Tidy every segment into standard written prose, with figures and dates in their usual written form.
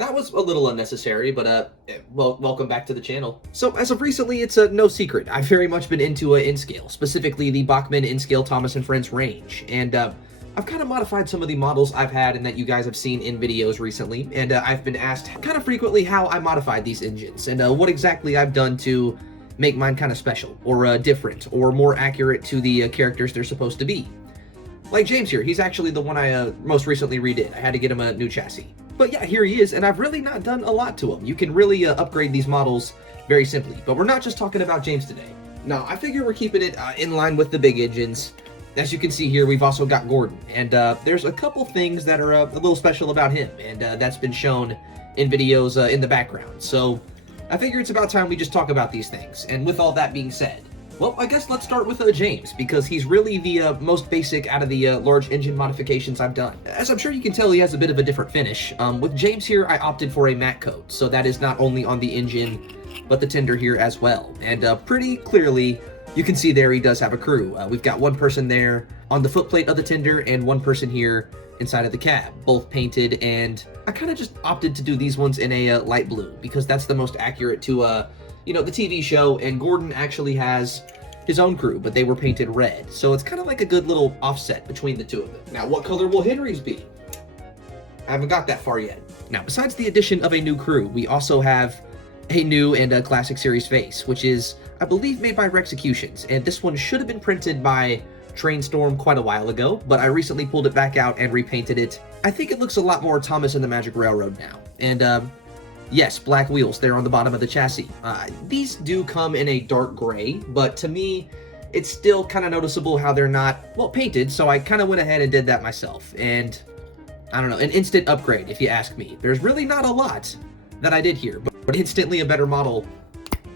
That was a little unnecessary, but well, welcome back to the channel. So as of recently, it's no secret I've very much been into N-Scale, specifically the Bachmann N-Scale Thomas & Friends range, and I've kind of modified some of the models I've had and that you guys have seen in videos recently, and I've been asked kind of frequently how I modified these engines and what exactly I've done to make mine kind of special, or different, or more accurate to the characters they're supposed to be. Like James here, he's actually the one I most recently redid. I had to get him a new chassis. But yeah, here he is, and I've really not done a lot to him. You can really upgrade these models very simply, but we're not just talking about James today. No, I figure we're keeping it in line with the big engines. As you can see here, we've also got Gordon, and there's a couple things that are a little special about him, and that's been shown in videos in the background. So I figure it's about time we just talk about these things, and with all that being said, well, I guess let's start with James, because he's really the most basic out of the large engine modifications I've done. As I'm sure you can tell, he has a bit of a different finish. With James here, I opted for a matte coat, so that is not only on the engine, but the tender here as well. And pretty clearly, you can see there he does have a crew. We've got one person there on the footplate of the tender, and one person here inside of the cab, both painted, and I kind of just opted to do these ones in a light blue, because that's the most accurate to you know, the TV show, and Gordon actually has his own crew, but they were painted red. So it's kind of like a good little offset between the two of them. Now, what color will Henry's be? I haven't got that far yet. Now, besides the addition of a new crew, we also have a new and a classic series face, which is, I believe, made by Rexecutions, and this one should have been printed by Trainstorm quite a while ago, but I recently pulled it back out and repainted it. I think it looks a lot more Thomas and the Magic Railroad now, and yes, black wheels there on the bottom of the chassis. These do come in a dark gray, but to me, it's still kind of noticeable how they're not, well, painted, so I kind of went ahead and did that myself. And, I don't know, an instant upgrade, if you ask me. There's really not a lot that I did here, but instantly a better model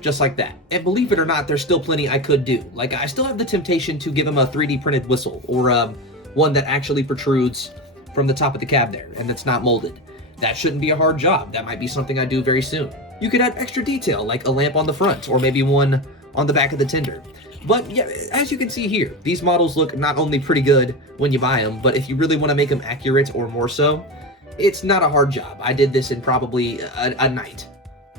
just like that. And believe it or not, there's still plenty I could do. Like, I still have the temptation to give him a 3D printed whistle, or one that actually protrudes from the top of the cab there, and that's not molded. That shouldn't be a hard job. That might be something I do very soon. You could add extra detail, like a lamp on the front, or maybe one on the back of the tender. But yeah, as you can see here, these models look not only pretty good when you buy them, but if you really want to make them accurate or more so, it's not a hard job. I did this in probably a night.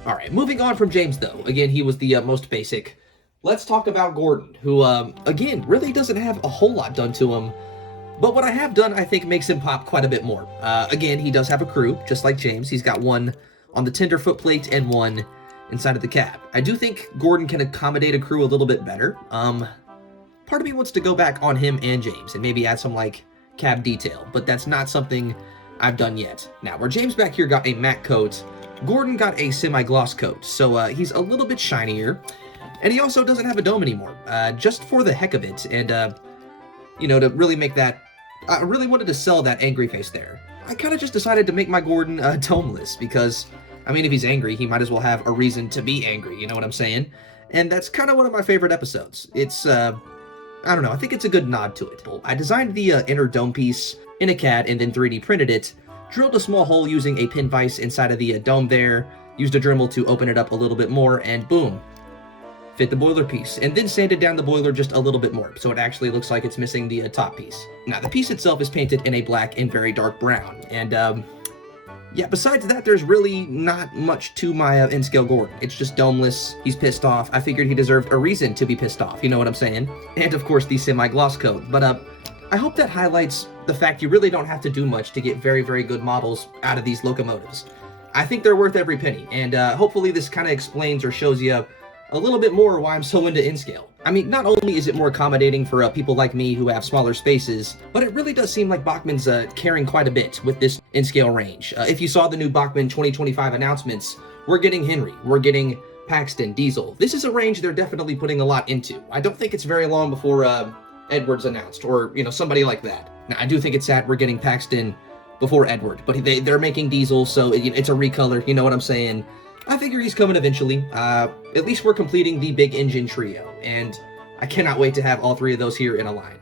Alright, moving on from James though. Again, he was the most basic. Let's talk about Gordon, who, again, really doesn't have a whole lot done to him. But what I have done, I think, makes him pop quite a bit more. Again, he does have a crew, just like James. He's got one on the tender footplate and one inside of the cab. I do think Gordon can accommodate a crew a little bit better. Part of me wants to go back on him and James and maybe add some, like, cab detail, but that's not something I've done yet. Now, where James back here got a matte coat, Gordon got a semi-gloss coat, so he's a little bit shinier, and he also doesn't have a dome anymore, just for the heck of it, and, you know, to really make that, I really wanted to sell that angry face there. I kind of just decided to make my Gordon domeless because, I mean, if he's angry, he might as well have a reason to be angry, you know what I'm saying? And that's kind of one of my favorite episodes. It's, I don't know, I think it's a good nod to it. I designed the inner dome piece in a CAD and then 3D printed it, drilled a small hole using a pin vise inside of the dome there, used a Dremel to open it up a little bit more, and boom, fit the boiler piece, and then sanded down the boiler just a little bit more, so it actually looks like it's missing the top piece. Now, the piece itself is painted in a black and very dark brown, and, yeah, besides that, there's really not much to my N-Scale Gordon. It's just domeless, he's pissed off. I figured he deserved a reason to be pissed off, you know what I'm saying? And, of course, the semi-gloss coat, but, I hope that highlights the fact you really don't have to do much to get very, very good models out of these locomotives. I think they're worth every penny, and, hopefully this kind of explains or shows you a little bit more why I'm so into N-Scale. I mean, not only is it more accommodating for people like me who have smaller spaces, but it really does seem like Bachmann's caring quite a bit with this N-Scale range. If you saw the new Bachmann 2025 announcements, we're getting Henry, we're getting Paxton, Diesel. This is a range they're definitely putting a lot into. I don't think it's very long before Edwards announced, or, you know, somebody like that. Now, I do think it's sad we're getting Paxton before Edward, but they're making Diesel, so it's a recolor, you know what I'm saying? I figure he's coming eventually. At least we're completing the big engine trio, and I cannot wait to have all three of those here in a line.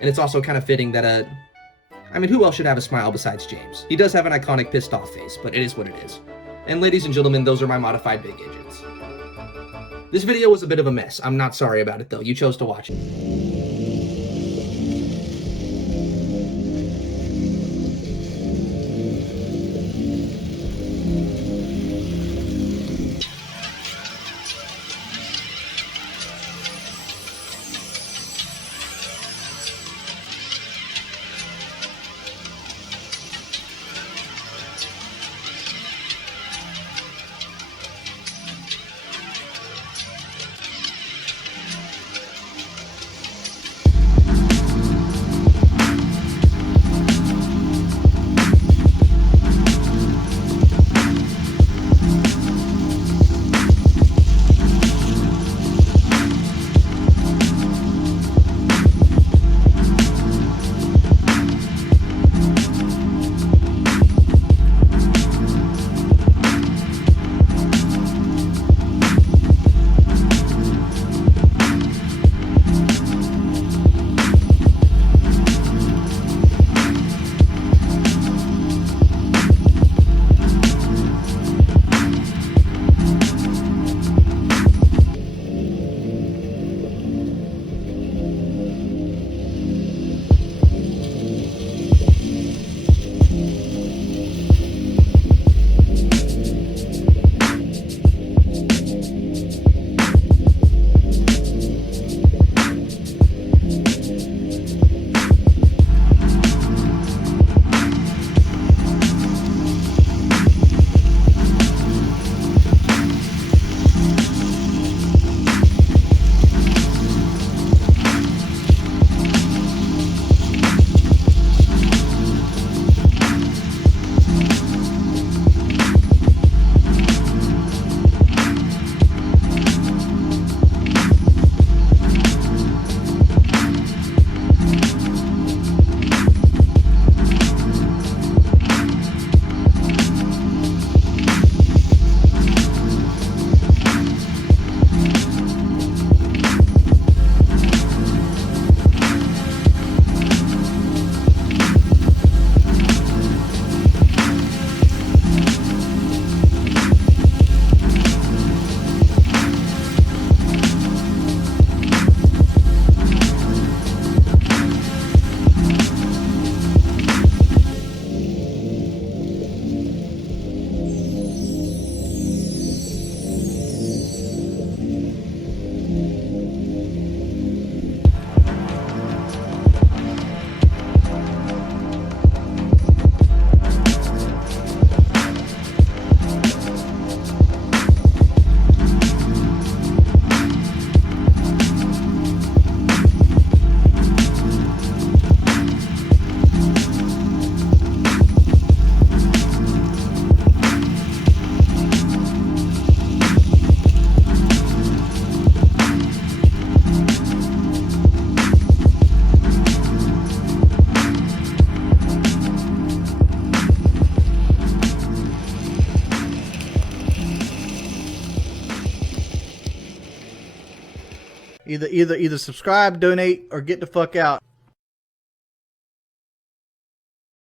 And it's also kind of fitting that, I mean, who else should have a smile besides James? He does have an iconic pissed off face, but it is what it is. And ladies and gentlemen, those are my modified big engines. This video was a bit of a mess. I'm not sorry about it though. You chose to watch it. Either subscribe, donate, or get the fuck out.